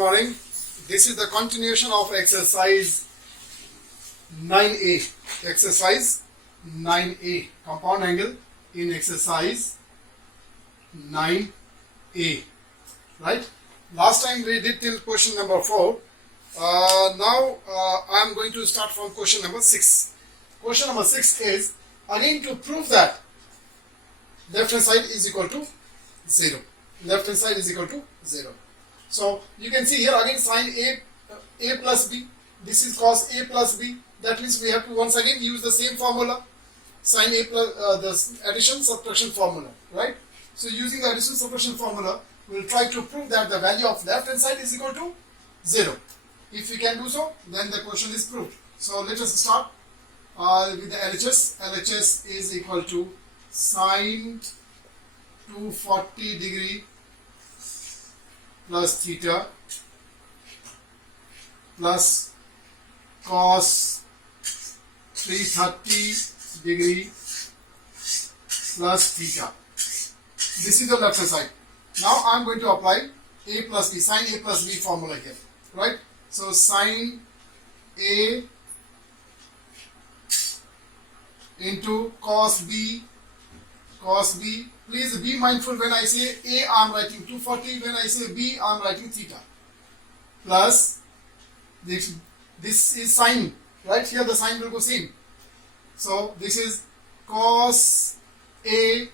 morning. This is the continuation of exercise 9A. Exercise 9A. Compound angle in exercise 9A. Right? Last time we did till question number 4. Now I am going to start from question number 6. Question number 6 is again to prove that left hand side is equal to 0. Left hand side is equal to 0. So you can see here again sin a plus b. This is cos a plus b. That means we have to once again use the same formula, sin a plus the addition subtraction formula, right? So using the addition subtraction formula, we will try to prove that the value of left hand side is equal to 0. If we can do so, then the question is proved. So let us start with the LHS. LHS is equal to sin 240 degree plus theta plus cos 330 degree plus theta. This is the left hand side. Now I am going to apply a plus b, sin a plus b formula here, right? So sin a into cos b. Please be mindful when I say a I am writing 240, when I say b I am writing theta. Plus this is sine, right? Here the sign will go same. So this is cos a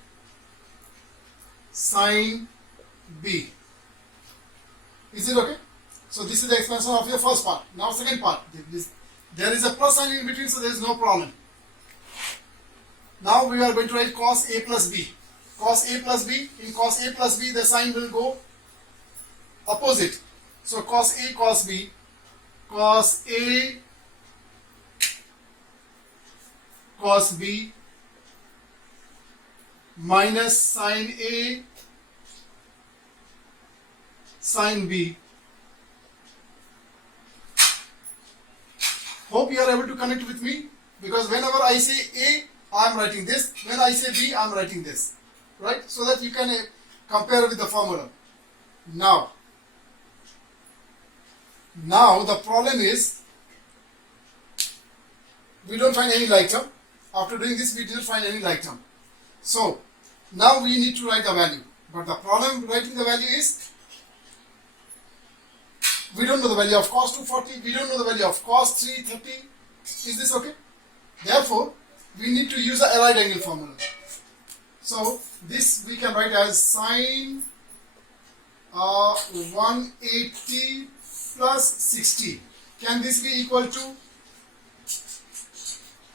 sin b. Is it okay? So this is the expansion of your first part. Now second part. There is a plus sign in between, so there is no problem. Now we are going to write cos a plus b. Cos a plus b. In cos a plus b, the sign will go opposite. So cos a cos b. Cos a cos b minus sin a sin b. Hope you are able to connect with me, because whenever I say a, I am writing this. When I say b, I am writing this. Right? So that you can compare with the formula. Now the problem is we don't find any like term. After doing this, we didn't find any like term. So now we need to write the value. But the problem writing the value is we don't know the value of cos 240. We don't know the value of cos 330. Is this okay? Therefore, we need to use the allied angle formula. So this we can write as sin 180 plus 60. Can this be equal to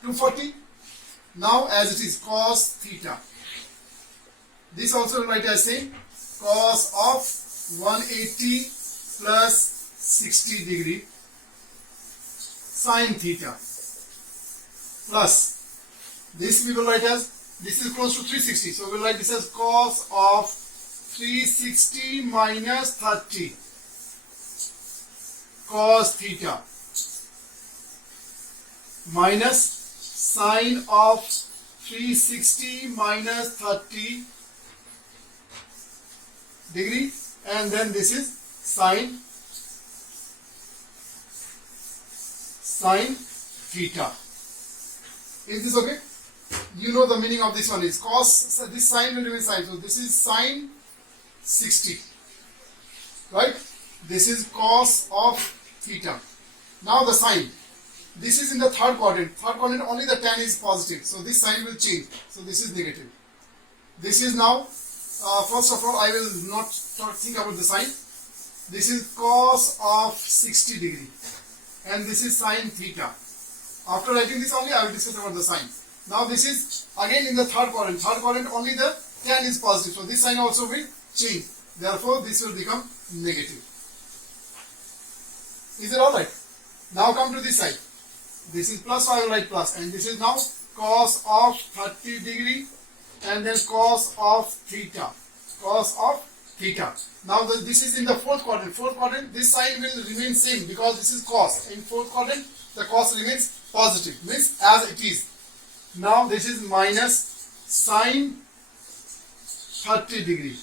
240? Now as it is cos theta. This also write as same, cos of 180 plus 60 degree sin theta plus this we will write as, this is close to 360, so we will write this as cos of 360 minus 30 cos theta minus sin of 360 minus 30 degree, and then this is sin theta. Is this okay? You know the meaning of this one is cos, so this sign will remain sine. So this is sin 60. Right? This is cos of theta. Now the sign. This is in the third quadrant. Third quadrant only the tan is positive. So this sign will change. So this is negative. This is now, first of all, I will not think about the sign. This is cos of 60 degree. And this is sin theta. After writing this only, I will discuss about the sign. Now this is again in the third quadrant. Third quadrant only the tan is positive. So this sign also will change. Therefore, this will become negative. Is it alright? Now come to this side. This is plus, so I will write plus. And this is now cos of 30 degree and then cos of theta. Cos of theta. Now this is in the fourth quadrant. Fourth quadrant, this sign will remain same because this is cos. In fourth quadrant, the cos remains positive. Means as it is. Now this is minus sin 30 degree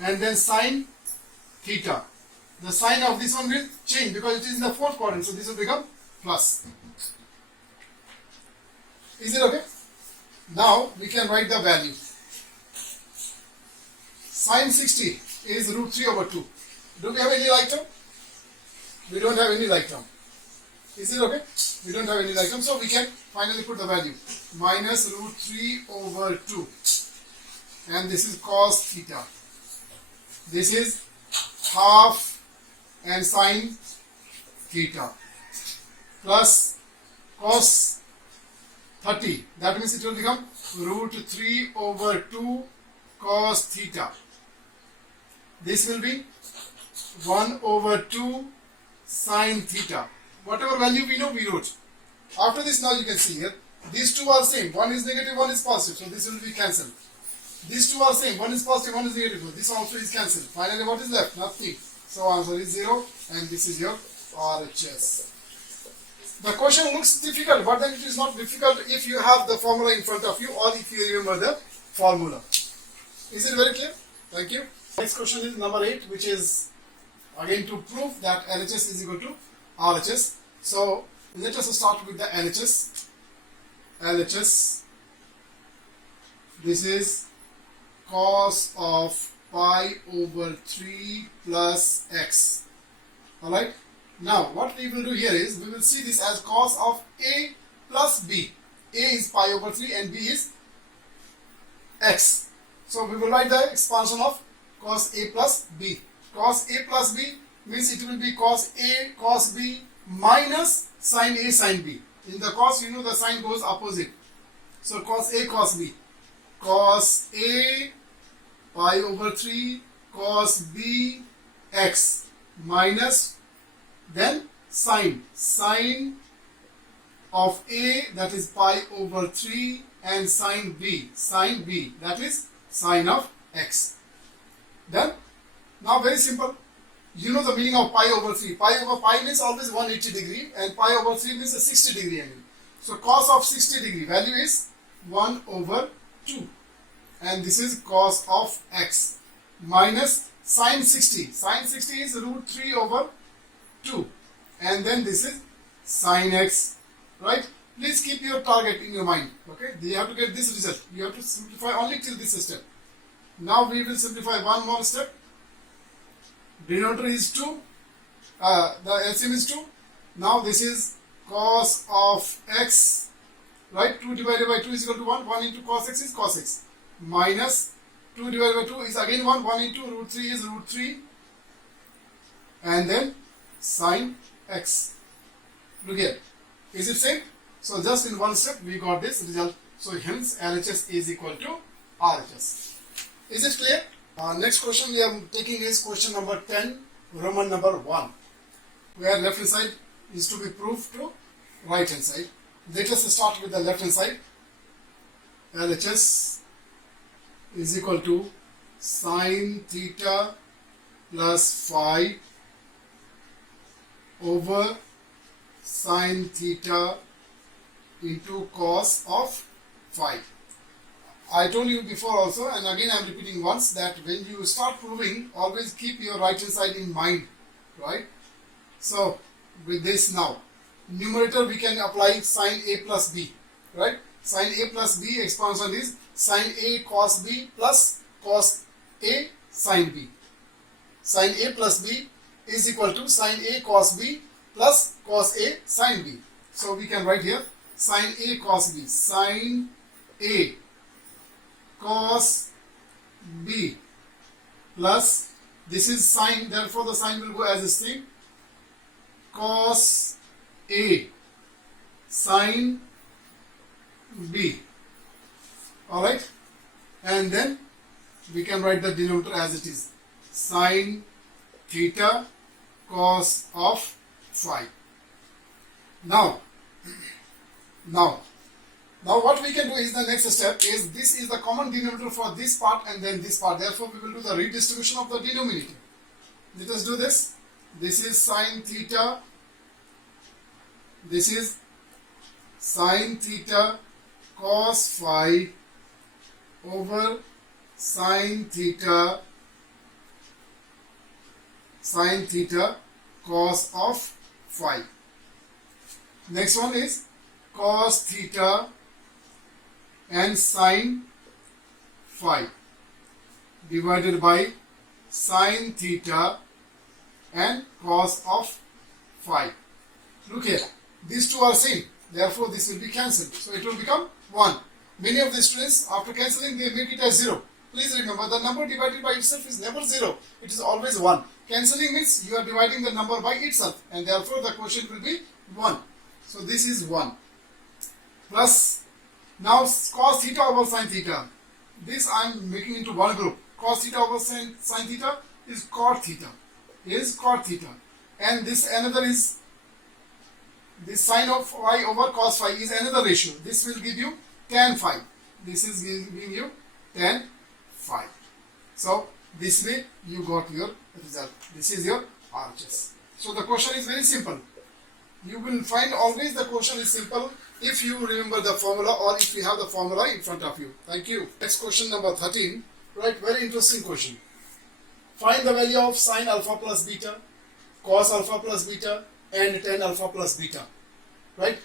and then sin theta. the sign of this one will change because it is in the fourth quadrant. So this will become plus. Is it okay? Now we can write the value. Sine 60 is root 3 over 2. Do we have any like term? We don't have any like term. Is it okay? We don't have any like term, so we can finally put the value. Minus root 3 over 2. And this is cos theta. This is half and sine theta. Plus cos 30. That means it will become root 3 over 2 cos theta. This will be 1 over 2 sine theta. Whatever value we know, we wrote. After this, now you can see here, these two are same. One is negative, one is positive. So this will be cancelled. These two are same. One is positive, one is negative. So this also is cancelled. Finally, what is left? Nothing. So answer is 0, and this is your RHS. The question looks difficult, but then it is not difficult if you have the formula in front of you or if you remember the formula. Is it very clear? Thank you. Next question is number 8, which is again to prove that LHS is equal to RHS. So let us start with the LHS. LHS. This is cos of pi over 3 plus x. Alright. Now what we will do here is we will see this as cos of a plus b. A is pi over 3 and b is x. So we will write the expansion of cos a plus b. Cos a plus b means it will be cos a cos b minus sin a sin b. In the cos, you know the sign goes opposite. So cos a cos b. Cos a pi over 3 cos b x minus then sine of a, that is pi over 3, and sine b that is sine of x. Then now very simple, you know the meaning of pi over 3. Pi means always 180 degree and pi over 3 means a 60 degree angle. So cos of 60 degree value is 1 over 2, and this is cos of x minus sine 60. Sine 60 is root 3 over 2, and then this is sine x, right? Please keep your target in your mind, okay? You have to get this result. You have to simplify only till this step. Now we will simplify one more step. Denominator is 2, the LCM is 2. Now this is cos of x, right? 2 divided by 2 is equal to 1. 1 into cos x is cos x. Minus 2 divided by 2 is again 1. 1 into root 3 is root 3. And then sine x. Look here. Is it same? So just in one step we got this result. So hence LHS is equal to RHS. Is it clear? Next question we are taking is question number 10, Roman number 1, where left hand side is to be proved to right hand side. Let us start with the left hand side. LHS is equal to sine theta plus phi over sine theta into cos of phi. I told you before also, and again I am repeating once, that when you start proving, always keep your right hand side in mind, right? So with this now, numerator we can apply sine a plus b, right? Sine a plus b expansion is sine a cos b plus cos a sine b. Sine a plus b is equal to sine a cos b plus cos a sine b. So we can write here sine a cos b, sine a cos b plus, this is sine, therefore the sign will go as this thing, cos a sine b. Alright, and then we can write the denominator as it is, sine theta cos of phi. Now what we can do is, the next step is, this is the common denominator for this part and then this part. Therefore, we will do the redistribution of the denominator. Let us do this. This is sine theta. This is sine theta cos phi over sine theta Sine theta cos of phi. Next one is cos theta and sine phi divided by sine theta and cos of phi. Look here, these two are same, therefore this will be cancelled, so it will become 1. Many of the students, after cancelling, they make it as 0. Please remember, the number divided by itself is never 0, it is always 1. Cancelling means you are dividing the number by itself, and therefore the quotient will be 1. So this is 1. Plus, now cos theta over sin theta. This I am making into one group. Cos theta over sin theta is cot theta. And this another is, this sine of phi over cos phi is another ratio. This will give you tan phi. This is giving you tan phi. So this way you got your result. This is your RHS. So the question is very simple. You will find always the question is simple if you remember the formula or if you have the formula in front of you. Thank you. Next question number 13. Right, very interesting question. Find the value of sine alpha plus beta, cos alpha plus beta and tan alpha plus beta. Right?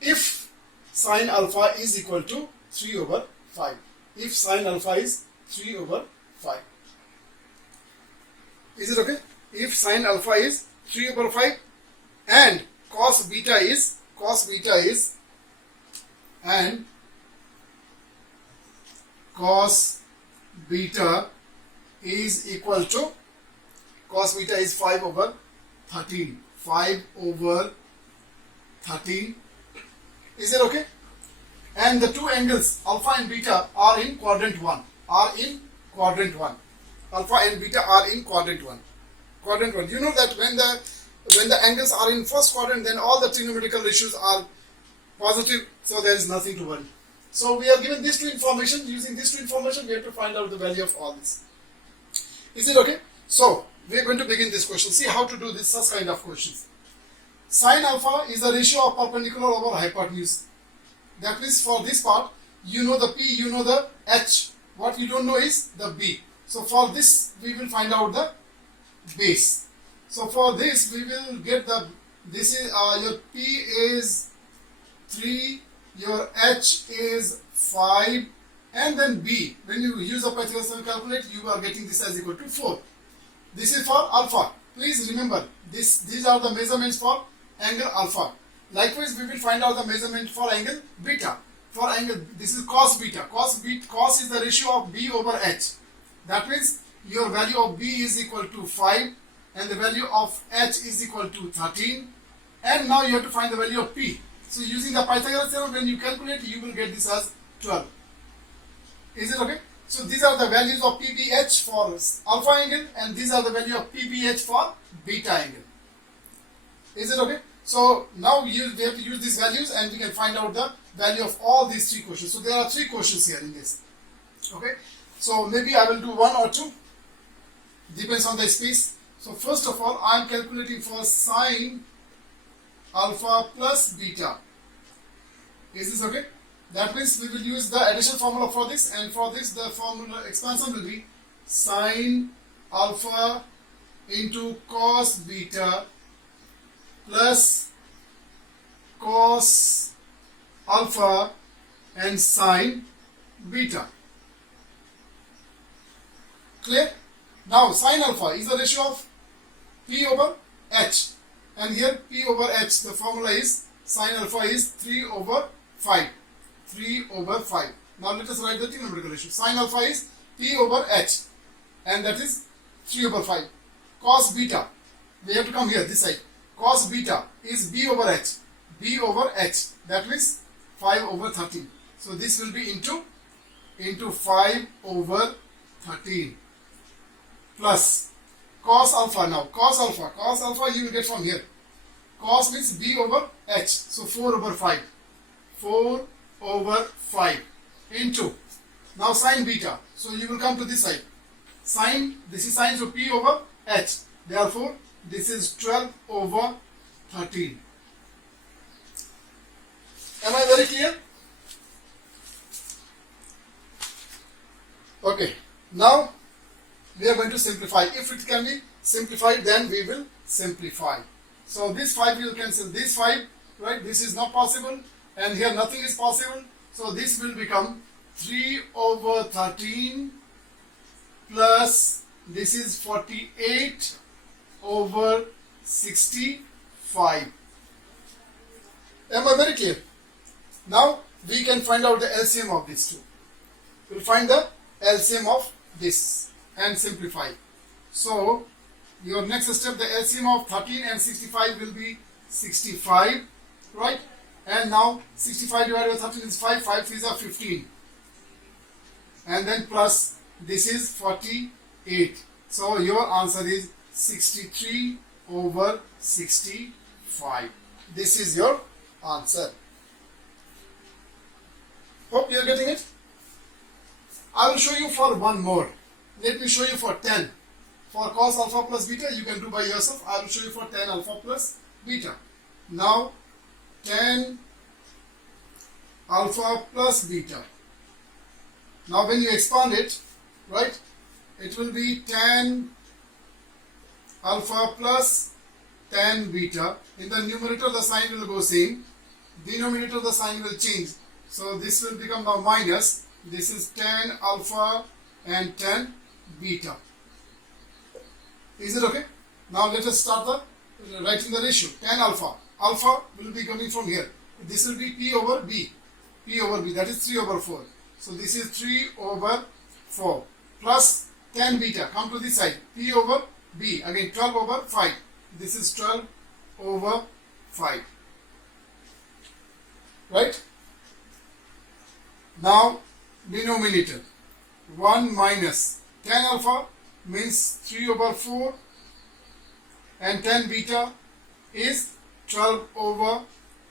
If sine alpha is equal to 3 over 5. If sine alpha is 3 over 5. Is it okay? If sine alpha is 3 over 5 and cos beta is and cos beta is equal to, cos beta is 5 over 13. 5 over 13. Is it okay? And the two angles alpha and beta are in quadrant 1. Alpha and beta are in quadrant 1. You know that when the angles are in first quadrant, then all the trigonometrical ratios are positive, so there is nothing to worry. So we are given these two information. Using these two information, we have to find out the value of all this. Is it okay? So we are going to begin this question. See how to do this such kind of questions. Sine alpha is the ratio of perpendicular over hypotenuse. That means for this part, you know the P, you know the H. What you don't know is the B. So for this, we will find out the base. So for this, we will get the, this is your P is 3, your H is 5, and then B. When you use the Pythagorean calculate, you are getting this as equal to 4. This is for alpha. Please remember, these are the measurements for angle alpha. Likewise, we will find out the measurement for angle beta. For angle, this is cos beta. Cos is the ratio of B over H. That means your value of B is equal to 5 and the value of H is equal to 13. And now you have to find the value of P. So using the Pythagoras theorem, when you calculate, you will get this as 12. Is it okay? So these are the values of PBH for alpha angle and these are the value of PBH for beta angle. Is it okay? So now we have to use these values and we can find out the value of all these three questions. So there are three questions here in this. Okay. So maybe I will do one or two. Depends on the space. So first of all, I am calculating for sine alpha plus beta. Is this okay? That means we will use the addition formula for this, and for this the formula expansion will be sine alpha into cos beta plus cos alpha and sine beta. Clear? Now sine alpha is the ratio of P over H, and here P over H, the formula is sine alpha is 3 over 5. 3 over 5. Now let us write the trigonometric ratio. Sine alpha is P over H, and that is 3 over 5. Cos beta, we have to come here this side. Cos beta is B over H. B over H, that means 5 over 13. So this will be into 5 over 13 plus cos alpha. Now cos alpha you will get from here. Cos means B over H, so 4 over 5. 4 over 5 into, now sine beta, so you will come to this side. Sine, this is sine, so P over H, therefore this is 12 over 13. Am I very clear? Okay, now we are going to simplify. If it can be simplified, then we will simplify. So this 5 will cancel this 5, right? This is not possible, and here nothing is possible. So this will become 3 over 13 plus this is 48 over 65. Am I very clear? Now we can find out the LCM of these two. We'll find the LCM of this and simplify. So your next step, the LCM of 13 and 65 will be 65, right? And now 65 divided by 13 is 5, 5 3s are 15. And then plus this is 48. So your answer is 63 over 65. This is your answer. Hope you are getting it. I will show you for one more. Let me show you for 10. For cos alpha plus beta, you can do by yourself. I will show you for 10 alpha plus beta. Now 10 alpha plus beta. Now when you expand it, right, it will be 10 alpha plus 10 beta. In the numerator the sign will go same. Denominator the sign will change. So this will become now minus. This is 10 alpha and 10 beta. Is it okay? Now let us start the writing the ratio. 10 alpha. Alpha will be coming from here. This will be P over B. P over B, that is 3 over 4. So this is 3 over 4 plus 10 beta. Come to this side. P over B. Again 12 over 5. This is 12 over 5. Right? Now denominator. 1 minus 10 alpha means 3 over 4 and 10 beta is 12 over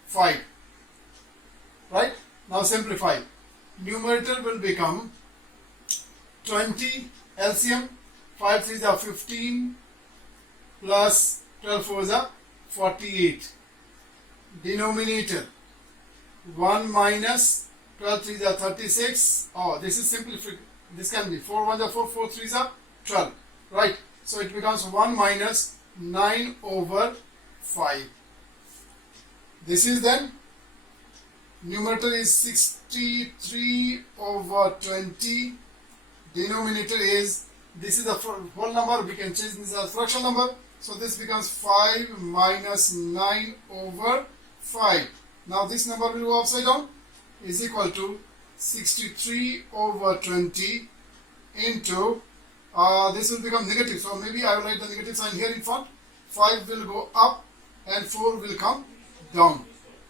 5. Right? Now simplify. Numerator will become 20 LCM. 5 3s are 15 plus 12 4s are 48. Denominator 1 minus 12 3s are 36. Oh, this is simplified. This can be 4 1s are 4, 4 3s are 12. Right? So it becomes 1 minus 9 over 5. This is then numerator is 63 over 20. Denominator is, this is a whole number, we can change this as a fraction number. So this becomes 5 minus 9 over 5. Now this number will go upside down, is equal to 63 over 20 into, this will become negative. So maybe I will write the negative sign here in front. 5 will go up and 4 will come down.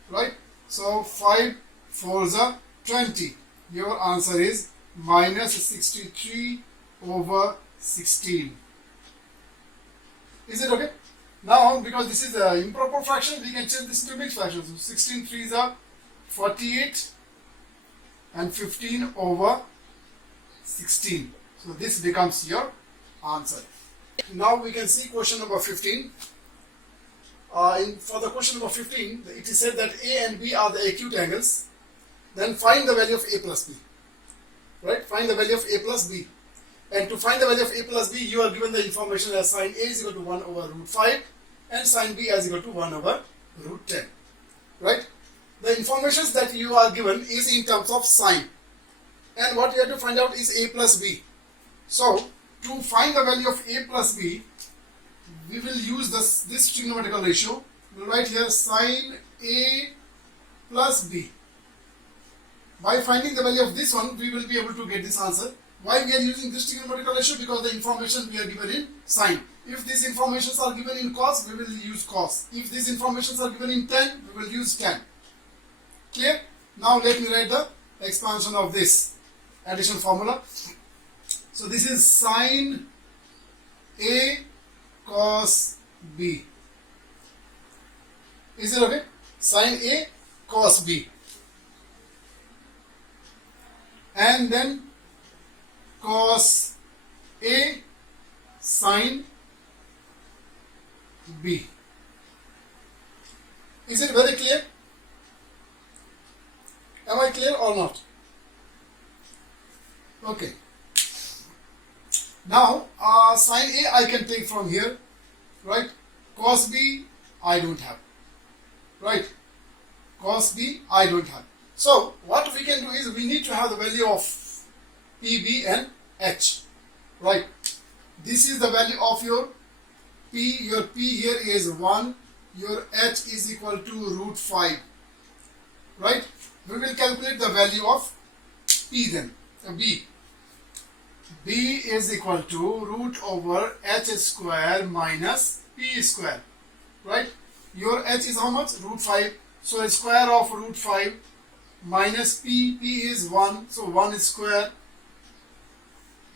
Right? So 5 4s are 20. Your answer is minus 63 over 16. Is it okay? Now because this is an improper fraction, we can change this into mixed fraction. So 16 3s are 48 and 15 over 16. So this becomes your answer. Now we can see question number 15. For the question number 15, it is said that A and B are the acute angles. Then find the value of A plus B. Right? Find the value of A plus B. And to find the value of A plus B, you are given the information as sin A is equal to 1 over root 5 and sin B as equal to 1 over root 10. Right? The information that you are given is in terms of sine. And what you have to find out is A plus B. So, to find the value of A plus B, we will use this trigonometrical ratio. We will write here sin A plus B. By finding the value of this one, we will be able to get this answer. Why we are using this trigonometrical ratio? Because the information we are given in sine. If these informations are given in cos, we will use cos. If these informations are given in tan, we will use tan. Clear? Now let me write the expansion of this addition formula. So this is sin A cos B. Is it okay? Sin A cos B. And then cos A sin B. Is it very clear? Am I clear or not? Okay. Now sin A I can take from here. right? Cos B, I don't have, right? Cos B, I don't have. So what we can do is we need to have the value of P, B and H, right? This is the value of your P. Your P here is 1. Your H is equal to root 5, right? We will calculate the value of P then. B. B is equal to root over H square minus P square, right? Your H is how much? Root 5. So a square of root 5 minus P. P is 1. So 1 square.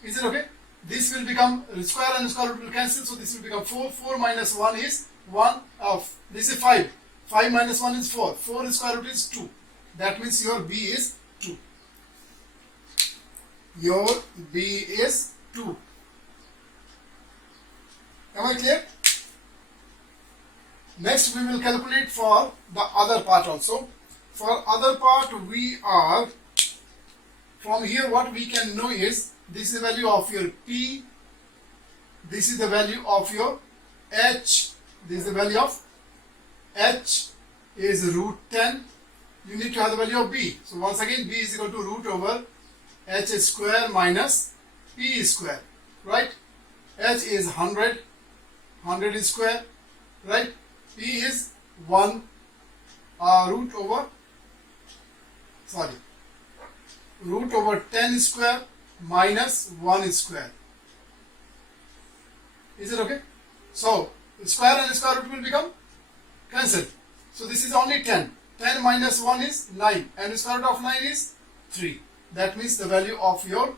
Is it okay? This will become square and square root will cancel. So this will become 4. 4 minus 1 is 1 of. This is 5. 5 minus 1 is 4. 4 square root is 2. That means your B is 2. Your B is 2. Am I clear? Next we will calculate for the other part also. For other part we are, from here what we can know is, this is the value of your P, this is the value of your H, this is the value of H is root 10. You need to have the value of B. So once again B is equal to root over H square minus P square, right? H is 100, 100 square, right? P is 1 root over 10 square minus 1 square. Is it okay? So square and square root will become cancelled. So this is only 10. 10 minus 1 is 9 and square root of 9 is 3. That means the value of your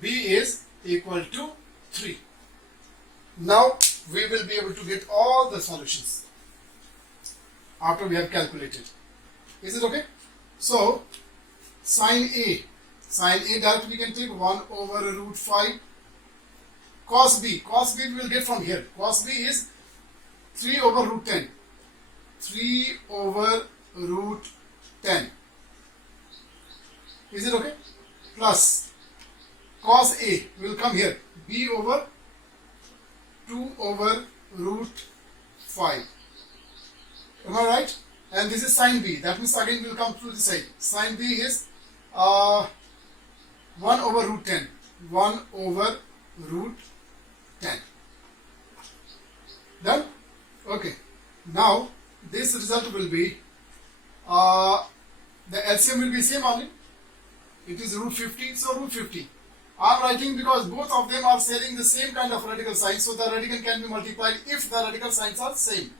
B is equal to 3. Now we will be able to get all the solutions after we have calculated. Is it okay? So sin A directly we can take 1 over root 5. Cos B we will get from here. Cos B is 3 over root 10. 3 over root 10. Is it okay? Plus cos A will come here. B over 2 over root 5. Am I right? And this is sin B. That means again we will come through this side. Sin B is 1 over root 10. 1 over root 10. Done? Okay. Now this result will be, the LCM will be same only. It is root 50, so root 50. I am writing because both of them are sharing the same kind of radical sign, so the radical can be multiplied if the radical signs are same.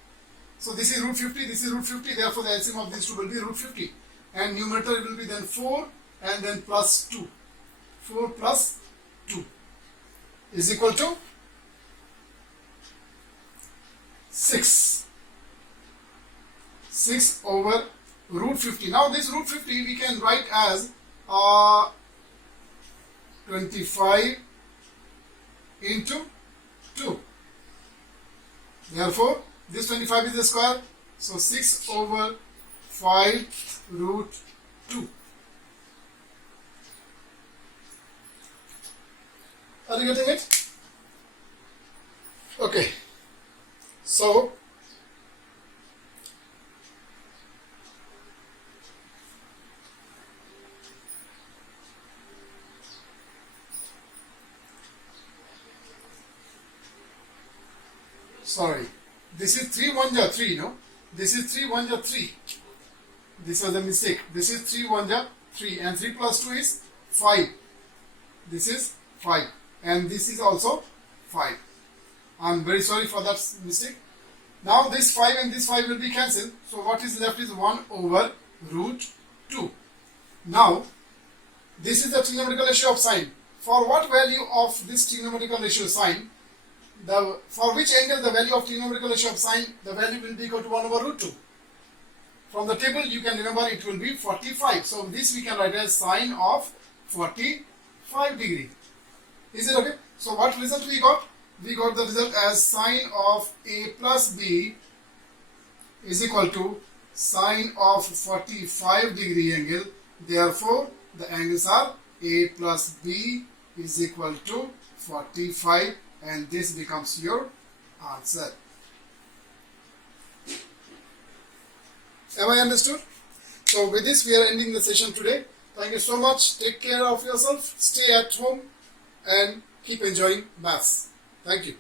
So this is root 50, this is root 50, therefore the LCM of these two will be root 50. And numerator will be then 4 and then plus 2. 4 plus 2 is equal to 6. 6 over root 50. Now this root 50 we can write as 25 into 2. Therefore, this 25 is the square. So 6 over 5 root 2. Are you getting it? Okay. So sorry, this is 3 1 ja 3, no? This is 3 1 ja 3. This was a mistake. This is 3 1 ja 3 and 3 plus 2 is 5. This is 5 and this is also 5. I am very sorry for that mistake. Now this 5 and this 5 will be cancelled. So what is left is 1 over root 2. Now this is the trigonometrical ratio of sine. For what value of this trigonometrical ratio sine? For which angle the value of trigonometrical ratio of sine, the value will be equal to 1 over root 2. From the table you can remember it will be 45. So this we can write as sine of 45 degree. Is it okay? So what result we got? We got the result as sine of A plus B is equal to sine of 45 degree angle. Therefore the angles are A plus B is equal to 45 and this becomes your answer. Am I understood? So with this we are ending the session today. Thank you so much. Take care of yourself. Stay at home and keep enjoying maths. Thank you.